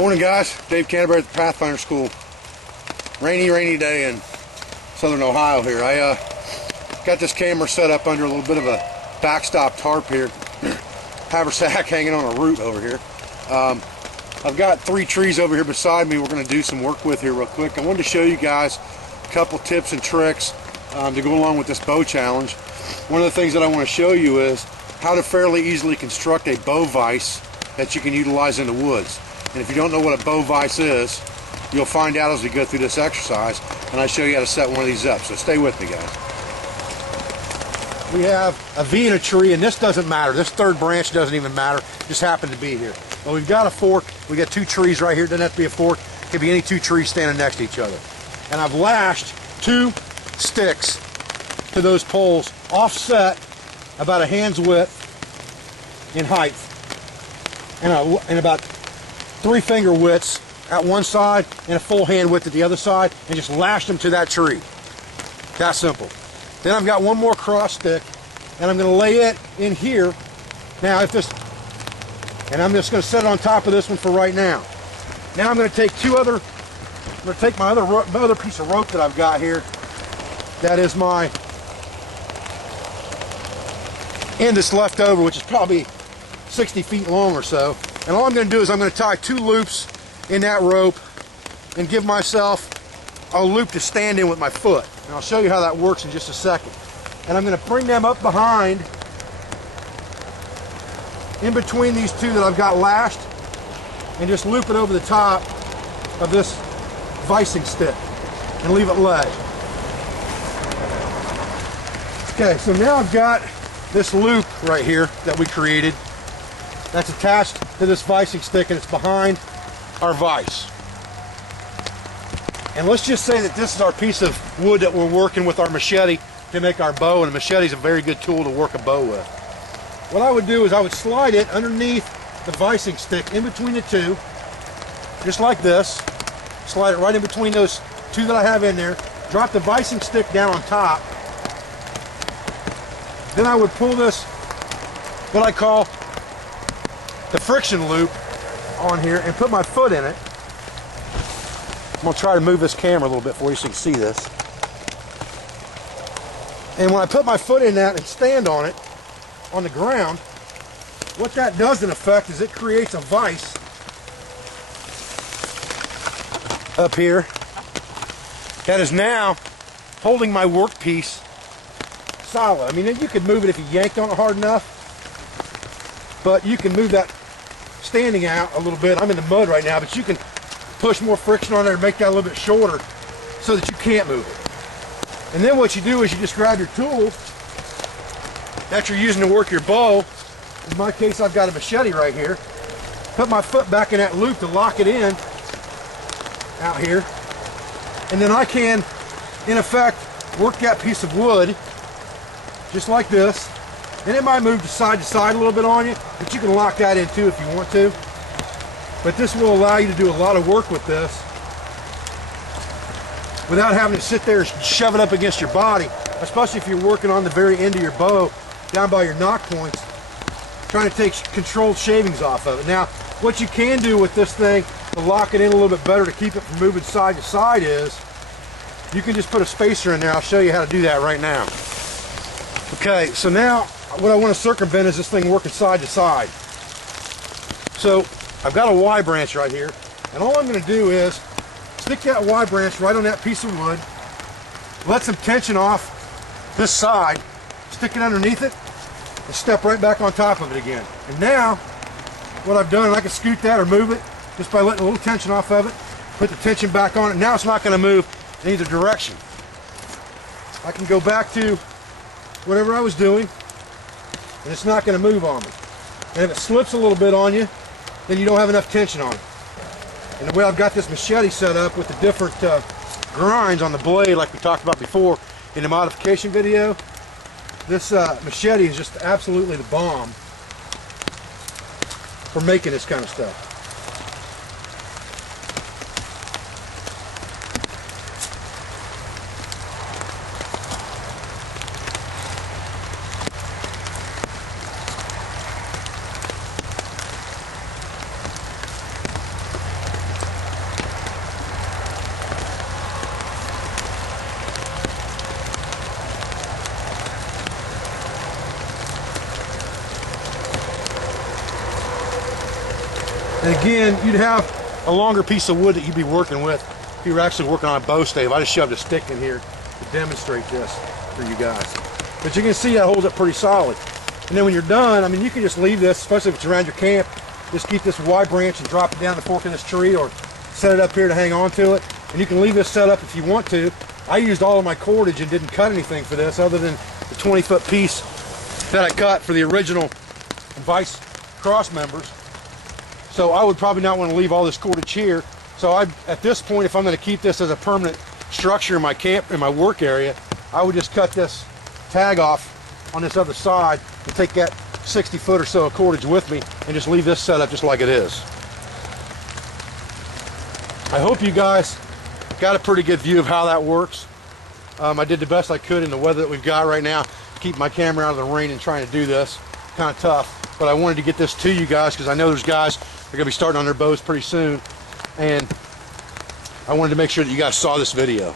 Morning guys, Dave Canterbury at the Pathfinder School. Rainy day in southern Ohio here. I got this camera set up under a little bit of a backstop tarp here. Haversack hanging on a root over here. I've got 3 trees over here beside me we're going to do some work with here real quick. I wanted to show you guys a couple tips and tricks to go along with this bow challenge. One of the things that I want to show you is how to fairly easily construct a bow vise that you can utilize in the woods. And if you don't know what a bow vise is, you'll find out as we go through this exercise, and I show you how to set one of these up. So stay with me, guys. We have a V in a tree, and this doesn't matter. This third branch doesn't even matter. Just happened to be here. Well, we've got a fork. We got 2 trees right here. It doesn't have to be a fork. It could be any 2 trees standing next to each other. And I've lashed 2 sticks to those poles, offset about a hand's width in height, and about 3 finger widths at one side and a full hand width at the other side, and just lashed them to that tree. That simple. Then I've got one more cross stick, and I'm going to lay it in here. Now, if this, and I'm just going to set it on top of this one for right now. Now I'm going to take my other piece of rope that I've got here. That is my end that's left over, which is probably 60 feet long or so. And all I'm going to do is I'm going to tie 2 loops in that rope and give myself a loop to stand in with my foot. And I'll show you how that works in just a second. And I'm going to bring them up behind, in between these 2 that I've got lashed, and just loop it over the top of this vicing stick and leave it lay. Okay, so now I've got this loop right here that we created that's attached to this vicing stick, and it's behind our vise. And let's just say that this is our piece of wood that we're working with our machete to make our bow, and a machete is a very good tool to work a bow with. What I would do is I would slide it underneath the vicing stick in between the 2, just like this. Slide it right in between those 2 that I have in there. Drop the vicing stick down on top. Then I would pull this, what I call the friction loop, on here and put my foot in it. I'm going to try to move this camera a little bit for you so you can see this. And when I put my foot in that and stand on it, on the ground, what that does in effect is it creates a vise up here that is now holding my workpiece solid. I mean, you could move it if you yanked on it hard enough, but you can move that standing out a little bit. I'm in the mud right now, but you can push more friction on there and make that a little bit shorter so that you can't move it. And then what you do is you just grab your tool that you're using to work your bow. In my case, I've got a machete right here. Put my foot back in that loop to lock it in out here. And then I can, in effect, work that piece of wood just like this. And it might move to side a little bit on you, but you can lock that in too if you want to. But this will allow you to do a lot of work with this without having to sit there and shove it up against your body, especially if you're working on the very end of your bow, down by your knock points, trying to take controlled shavings off of it. Now, what you can do with this thing to lock it in a little bit better to keep it from moving side to side is you can just put a spacer in there. I'll show you how to do that right now. Okay, so now what I want to circumvent is this thing working side to side. So I've got a Y branch right here, and all I'm going to do is stick that Y branch right on that piece of wood, let some tension off this side, stick it underneath it, and step right back on top of it again. And now what I've done, I can scoot that or move it just by letting a little tension off of it, put the tension back on it. Now it's not going to move in either direction. I can go back to whatever I was doing, and it's not going to move on me. And if it slips a little bit on you, then you don't have enough tension on it. And the way I've got this machete set up with the different grinds on the blade, like we talked about before in the modification video, this machete is just absolutely the bomb for making this kind of stuff. And again, you'd have a longer piece of wood that you'd be working with if you were actually working on a bow stave. I just shoved a stick in here to demonstrate this for you guys. But you can see that holds up pretty solid. And then when you're done, I mean, you can just leave this, especially if it's around your camp, just keep this wide branch and drop it down the fork of this tree, or set it up here to hang on to it. And you can leave this set up if you want to. I used all of my cordage and didn't cut anything for this other than the 20-foot piece that I cut for the original Vise cross members. So I would probably not want to leave all this cordage here. So at this point, if I'm going to keep this as a permanent structure in my camp, in my work area, I would just cut this tag off on this other side and take that 60 foot or so of cordage with me and just leave this set up just like it is. I hope you guys got a pretty good view of how that works. I did the best I could in the weather that we've got right now, keep my camera out of the rain and trying to do this. Kind of tough, but I wanted to get this to you guys because I know there's guys that are going to be starting on their bows pretty soon, and I wanted to make sure that you guys saw this video.